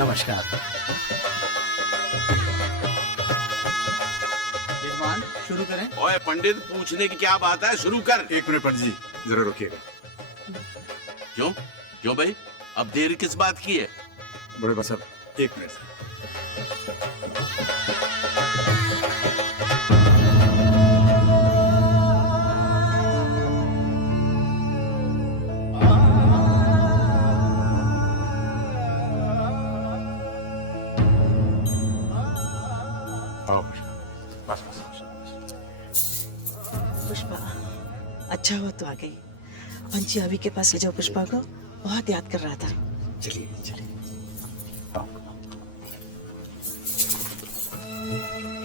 नमस्कार। यजमान शुरू करें। ओए पंडित, पूछने की क्या बात है, शुरू कर। 1 मिनट पंडित जी, जरा रुकिएगा। क्यों क्यों भाई, अब देर किस बात की है? बड़े बस अब 1 मिनट। आओ बस बस। पुष्पा, अच्छा हुआ तो आ गई। पंची अभी के पास ले जाओ पुष्पा को, बहुत याद कर रहा था। चलिए चलिए। आओ।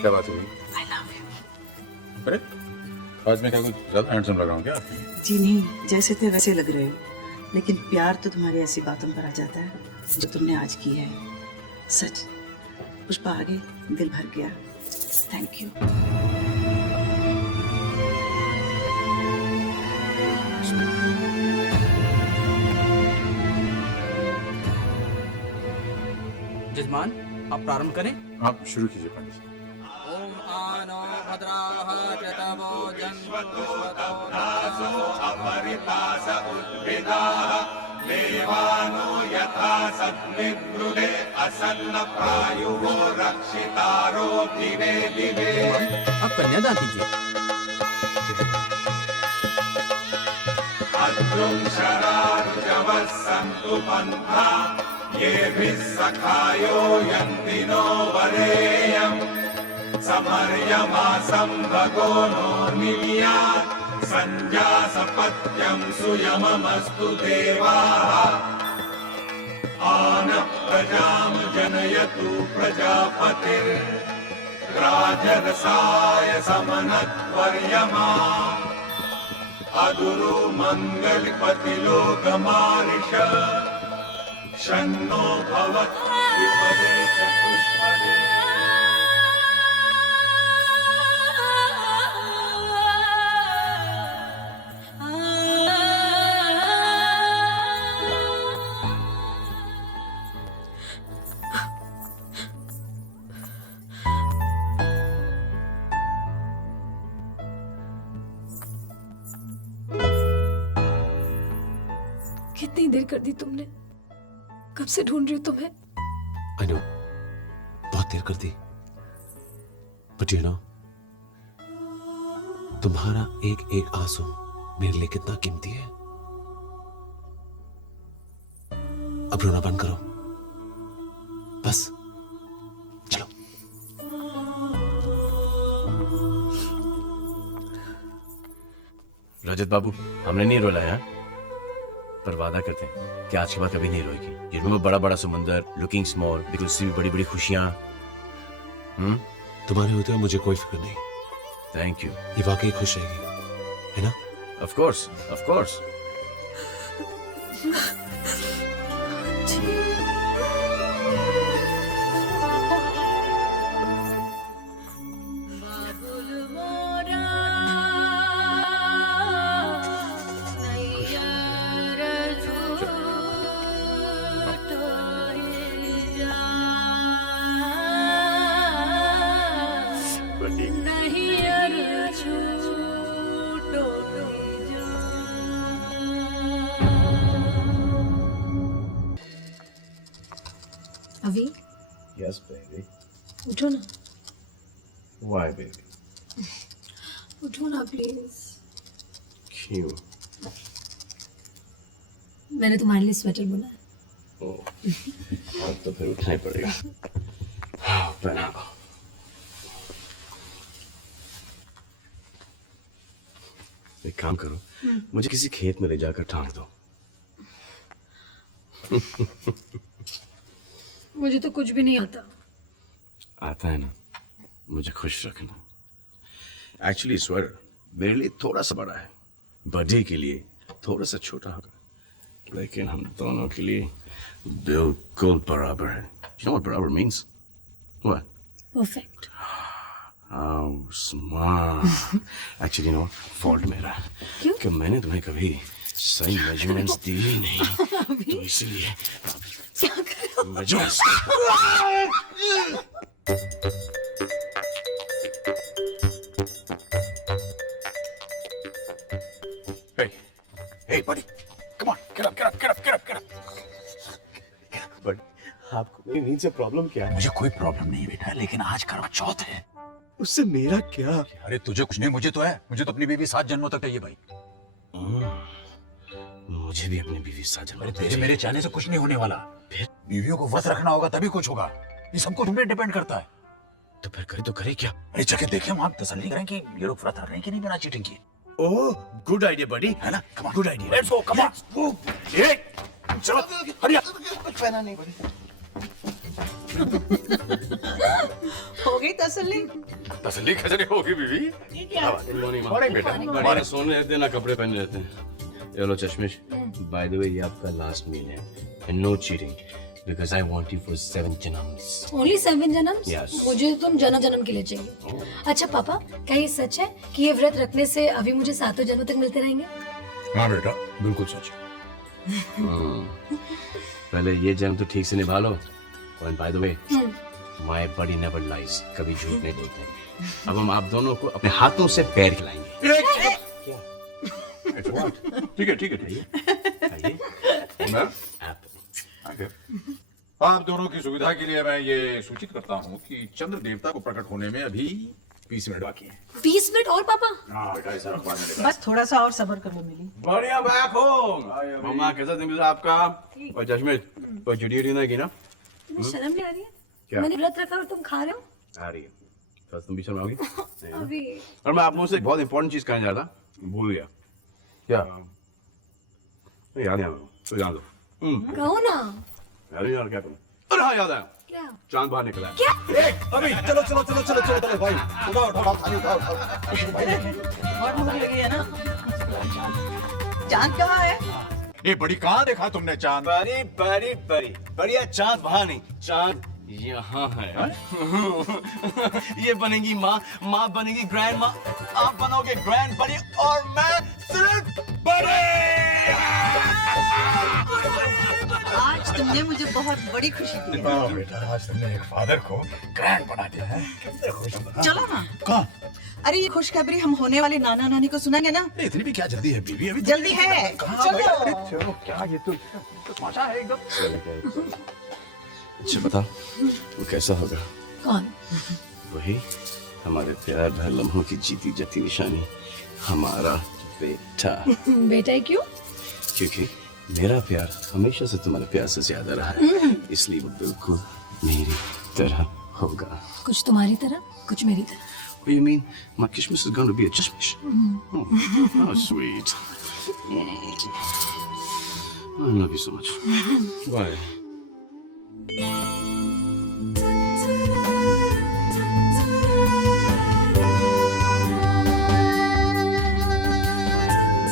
क्या बात हुई? I love you. अरे आज मैं क्या कुछ ज्यादा हैंडसम लग रहा हूँ क्या? जी नहीं, जैसे थे वैसे लग रहे हो, लेकिन प्यार तो तुम्हारी ऐसी बातों पर आ जाता है जो तुमने आज की है। सच, पुष्पा आ गई, दिल भर गया। Thank you. यजमान आप प्रारंभ करें। आप शुरू कीजिए पंडित जी। ओम आनो भद्राः क्रतवो जन्मतो अपरिपास उद्भिदाः देवानो यथा सद्मिद्रुदे असन्न प्रायुः रक्षितारो दिवे दिवे। अब कन्यादान कीजिए। अद्रुम शरार्जवः सन्तु पन्था येभिः सखायो यन्ति नो वरेयम् समर्यमा संभगो नो निमियात् संजासपत्यं सुयममस्तु देवाः आनः प्रजां जनयतु प्रजापतिर् राजरसाय समनत्वर्यमा अदुरो मङ्गलपतिलोकमारिष शन्नो भवत् विपदे चतुष्पदे। कितनी देर कर दी तुमने? कब से ढूंढ रही हूँ तुम्हें। I know, बहुत देर कर दी, but you know, तुम्हारा एक एक आंसू मेरे लिए कितना कीमती है। अब रोना बंद करो, बस चलो। रजत बाबू, हमने नहीं रुलाया, पर वादा करते हैं कि आज के बाद कभी नहीं रोएगी। ये रूम में बड़ा बड़ा समुंदर, लुकिंग स्मॉल, बिल्कुल सी बड़ी बड़ी खुशियां। तुम्हारे होते हुए मुझे कोई फिक्र नहीं। Thank you. ये वाकई खुश रहेगी, है ना? Of course, of course. अभी यस बेबी। उठो ना, व्हाई बेबी? उठो ना प्लीज। क्यों? मैंने तुम्हारे लिए स्वेटर बुना है। ओह, अब तो फिर उठना ही पड़ेगा। हाँ, पहना लो। एक काम करो, मुझे किसी खेत में ले जाकर टांग दो। मुझे तो कुछ भी नहीं आता। आता है ना, मुझे खुश रखना। एक्चुअली स्वेटर मेरे लिए थोड़ा सा बड़ा है, बर्थडे के लिए थोड़ा सा छोटा होगा, लेकिन हम दोनों के लिए बिल्कुल बराबर है। You know what बराबर means? What? Perfect. Oh, smart. Actually, you know, fault मेरा है क्यों? कि मैंने तुम्हें कभी सही मेजरमेंट्स दी ही नहीं तो इसलिए measurements Hey, hey, buddy, come on, get up, get up, get up, get up, get up. But आपको मेरी नींद से प्रॉब्लम क्या है? मुझे कोई प्रॉब्लम नहीं है बेटा, लेकिन आज करवा चौथ है। उससे मेरा क्या? अरे तुझे कुछ नहीं, मुझे तो है। मुझे तो अपनी बेबी 7 जन्मों तक चाहिए भाई। मुझे भी अपनी बीवी साथ अरे तेरे मेरे चाहने से कुछ नहीं होने वाला। फिर बीवियों को व्रत रखना होगा तभी कुछ होगा। ये सबको तुम पे डिपेंड करता है। तो फिर करे तो करे क्या? अरे जगह देखे हम आप तसल्ली करें कि ये लोग व्रत रख रहे हैं कि नहीं बिना चीटिंग किए, ओह गुड आइडिया बडी, है ना? Come on. Good idea. Let's go, come on. ये चलो, हरिया। कुछ पहना नहीं पड़े। हो गई तसल्ली? तसल्ली कैसे नहीं होगी बीवी? मॉर्निंग बेटा, हमारे सोने देते ना कपड़े पहने रहते हैं। ये लो चश्मिश, बाय द वे ये आपका लास्ट मील है and no cheating because I want you for 7 जन्म्स। ओनली 7 जन्म्स? Yes. मुझे तुम जन्म जन्म के लिए चाहिए। अच्छा पापा, क्या ये सच है कि ये व्रत रखने से अभी मुझे 7 जन्मों तक मिलते रहेंगे? हाँ बेटा, बिल्कुल सच। पहले ये जन्म तो ठीक से निभा लो। और by the way my buddy never lies, कभी झूठ नहीं बोलते। अब हम आप दोनों को अपने हाथों से पैर खिलाएंगे। ठीक है, ठीक है, ठीक है। आइए मैं आप आगे। आप दोनों की सुविधा के लिए मैं ये सूचित करता हूँ कि चंद्र देवता को प्रकट होने में अभी 20 मिनट बाकी हैं। 20 मिनट और पापा? हाँ बेटा, इस अखबार में बस थोड़ा सा और सब्र कर लो मिली। बढ़िया बैक होम। मम्मा कैसा दिन गुजरा आपका? और चश्मे कोई जुड़ी ना की ना? तुम्हें शर्म नहीं आ रही है? क्या? मैंने व्रत रखा और तुम खा रहे हो? आ रही है। तो तुम भी शर्माओगी? अभी और मैं आप लोगों से एक बहुत इंपॉर्टेंट चीज कहने जा रहा था, भूल गया। क्या? याद नहीं आ रहा, तो याद दो। कहो ना। याद नहीं आ रहा, क्या करूं? अरे हाँ याद आया, क्या? चांद बाहर निकला है। क्या? अभी चलो चलो चलो चलो चलो चलो भाई, उठाओ उठाओ थाली उठाओ। बहुत भूख लगी है ना? चांद कहाँ है? ये बड़ी कहाँ देखा तुमने चांद? बड़ी बड़ी बड़ी बढ़िया चांद वहाँ नहीं, चांद यहाँ है। ये बनेगी माँ, माँ बनेगी ग्रैंड माँ, आप बनोगे ग्रैंड बड़ी और मैं सिर्फ बड़े। आज तुमने मुझे बहुत बड़ी खुशी दी है। हाँ बेटा, आज तुमने एक फादर को ग्रैंड बना दिया है। कितने खुश हो। चलो ना। कहाँ? अरे ये खुशखबरी हम होने वाले नाना नानी को सुनाएंगे ना? इतनी भी क्या जल्दी है बीवी? अभी जल्दी है। कहाँ भाई? अरे चलो। चलो, क्या ये तो तमाशा है एकदम। अच्छा बता, वो कैसा होगा? कौन? वही हमारे प्यार भर लम्हों की जीती जाती निशानी, हमारा बेटा। बेटा है क्यों? क्योंकि मेरा प्यार हमेशा से तुम्हारे प्यार से ज्यादा रहा है, इसलिए वो बिल्कुल मेरी तरह होगा। कुछ तुम्हारी तरह, कुछ मेरी तरह। What do you mean? My Kishmas is going to be a chishmish. Oh, how sweet. I love you so much. Bye.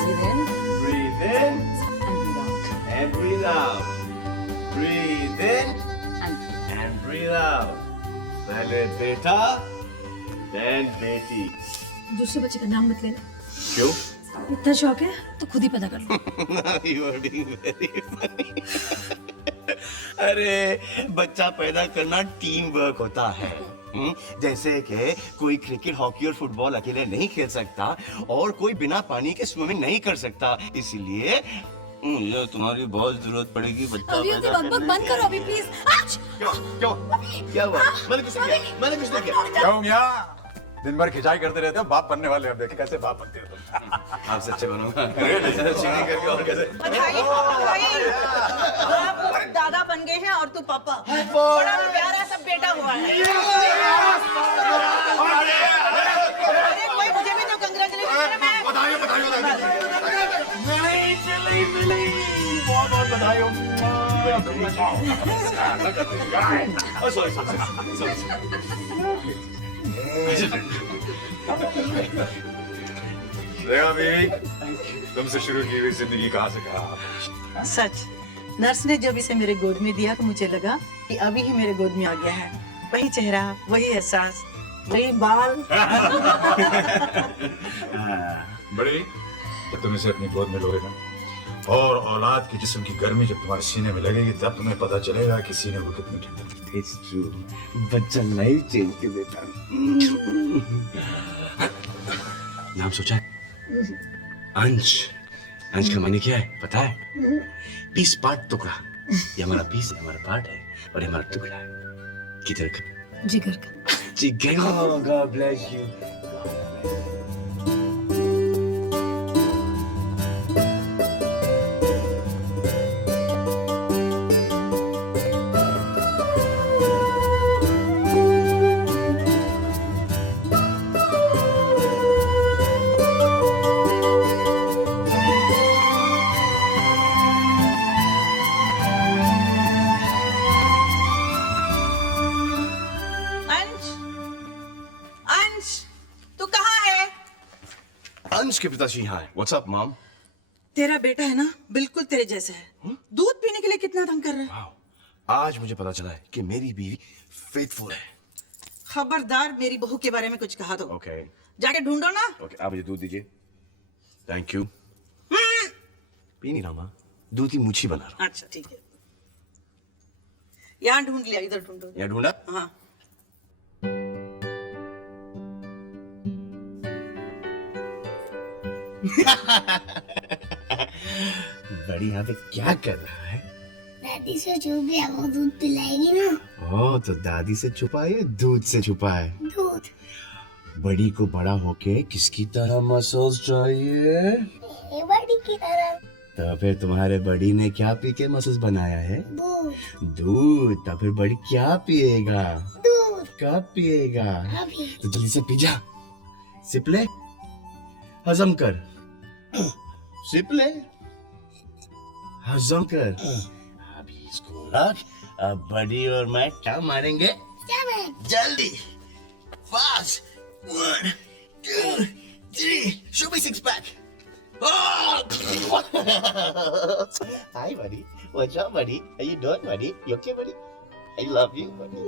Breathe in Breathe in and breathe out. and breathe out. Breathe in and breathe out. पहले बेटा, then बेटी. दूसरे बच्चे का नाम मत लेना। क्यों? इतना शौक है तो खुद ही पता कर लो। You are being very funny. अरे बच्चा पैदा करना टीम वर्क होता है। जैसे कि कोई क्रिकेट, हॉकी और फुटबॉल अकेले नहीं खेल सकता और कोई बिना पानी के स्विमिंग नहीं कर सकता, इसलिए ये तुम्हारी बहुत जरूरत पड़ेगी बच्चा अभी पैदा बक करने बंद के करो अभी लिए। प्लीज। क्यों क्यों क्या हुआ? मैंने कुछ नहीं किया, मैंने कुछ नहीं किया। क्या हूँ यहाँ? दिन भर खिंचाई करते रहते हो, बाप बनने वाले हो। देखे कैसे बाप बनते हो तुम। आप सच्चे बनूंगा। चीटिंग करके और कैसे? बधाई बधाई। आप दादा बन गए हैं और तू पापा। बड़ा प्यारा सा बेटा हुआ है। अरे कोई मुझे भी तो कंग्रेचुलेशन में। बधाई बधाई मिली बहुत बहुत बधाई हो। देखा बीवी, तुमसे शुरू की हुई जिंदगी कहाँ से कहाँ। सच, नर्स ने जब इसे मेरे गोद में दिया तो मुझे लगा कि अभी ही मेरे गोद में आ गया है। वही चेहरा, वही एहसास, वही बाल। बड़े, तुम इसे अपनी गोद में लोगे ना और औलाद के जिस्म की गर्मी जब तुम्हारे सीने में लगेगी तब तुम्हें पता चलेगा कि सीने को कितनी ठंडक। इट्स ट्रू, बच्चा लाइफ चेंज कर देता है। नाम सोचा है? अंश। अंश का मायने क्या है पता है? पीस पार्ट टुकड़ा। ये हमारा पीस है, हमारा पार्ट है, और ये हमारा टुकड़ा है। किधर का? जिगर का। जिगर। God bless you. अंश, अंश, तू कहाँ है? अंश के पिताजी यहाँ है। What's up, mom? तेरा बेटा है ना, बिल्कुल तेरे जैसा है। दूध पीने के लिए कितना तंग कर रहा है। Wow. आज मुझे पता चला है कि मेरी बीवी फेथफुल है। खबरदार मेरी बहू के बारे में कुछ कहा तो Okay. जाके ढूंढो ना। Okay, आप मुझे दूध दीजिए। Thank you. पी नहीं रहा माँ, दूध की मुच्छी बना रहा हूँ। अच्छा ठीक है, यहाँ ढूंढ लिया, इधर ढूंढो। यहाँ ढूंढा? हाँ बड़ी यहाँ पे क्या कर रहा है? दादी से छुप गया, वो दूध पिलाएगी ना। ओह, तो दादी से छुपा है, दूध से छुपा है। दूध। बड़ी को बड़ा होके किसकी तरह मसल्स चाहिए? ये बड़ी की तरह। तो फिर तुम्हारे बड़ी ने क्या पी के मसल्स बनाया है? दूध। दूध। तो फिर बड़ी क्या पिएगा? दूध। कब पिएगा? अभी। तो जल्दी से पी जा। सिप ले, हजम कर। सिप ले, हजम कर। अभी इसको रख। अब बड़ी और मैं क्या मारेंगे? जल्दी, fast. 1, 2, 3, show me 6 pack. Oh! Hi, buddy. What's up, buddy? How you doing, buddy? You okay, buddy? I love you, buddy.